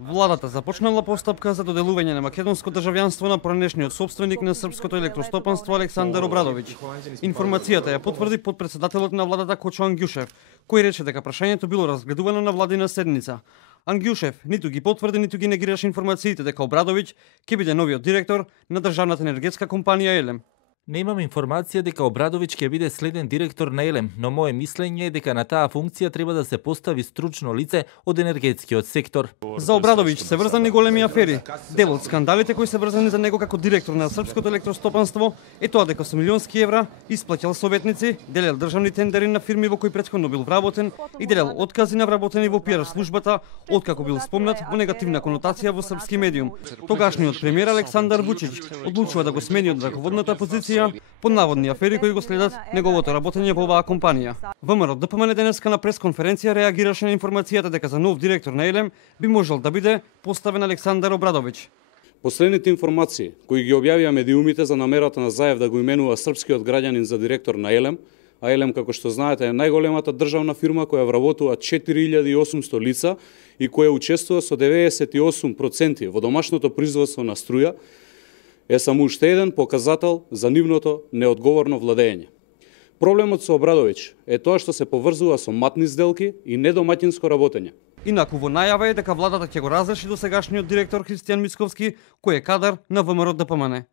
Владата започнала постапка за доделување на македонско државјанство на поранешниот собственик на српското електростопанство Александар Обрадовиќ. Информацијата ја потврди потпредседателот на владата Кочо Ангјушев, кој рече дека прашањето било разгледувано на владина седница. Ангјушев ниту ги потврди, ниту ги негираше информациите дека Обрадовиќ ќе биде новиот директор на државната енергетска компанија Елем. Немам информација дека Обрадовиќ ќе биде следен директор на Елем, но мое мислење е дека на таа функција треба да се постави стручно лице од енергетскиот сектор. За Обрадовиќ се врзани големи афери. Дел од скандалите кои се врзани за него како директор на српското електростопанство е тоа дека со милионски евра исплаќал советници, делел државни тендери на фирми во кои претходно бил вработен и делел откази на вработени во пиар службата, откако бил спомнат во негативна конотација во српски медиум. Тогашниот премиер Александар Вучиќ одлучува да го смени од раководната позиција по наводни афери кои го следат неговото работење во оваа компанија. ВМРО ДПМН денеска на пресконференција реагираше на информацијата дека за нов директор на Елем би можел да биде поставен Александар Обрадовиќ. Последните информации кои ги објавија медиумите за намерата на Заев да го именува српскиот граѓанин за директор на Елем, а Елем, како што знаете, е најголемата државна фирма која вработува 4800 лица и која учествува со 98% во домашното производство на струја, е само уште еден показател за нивното неодговорно владење. Проблемот со Обрадовиќ е тоа што се поврзува со матни сделки и недомаќинско работење. Инаку во најава е дека владата ќе го разреши досегашниот директор Христијан Мицковски, кој е кадар на ВМРО ДПМН.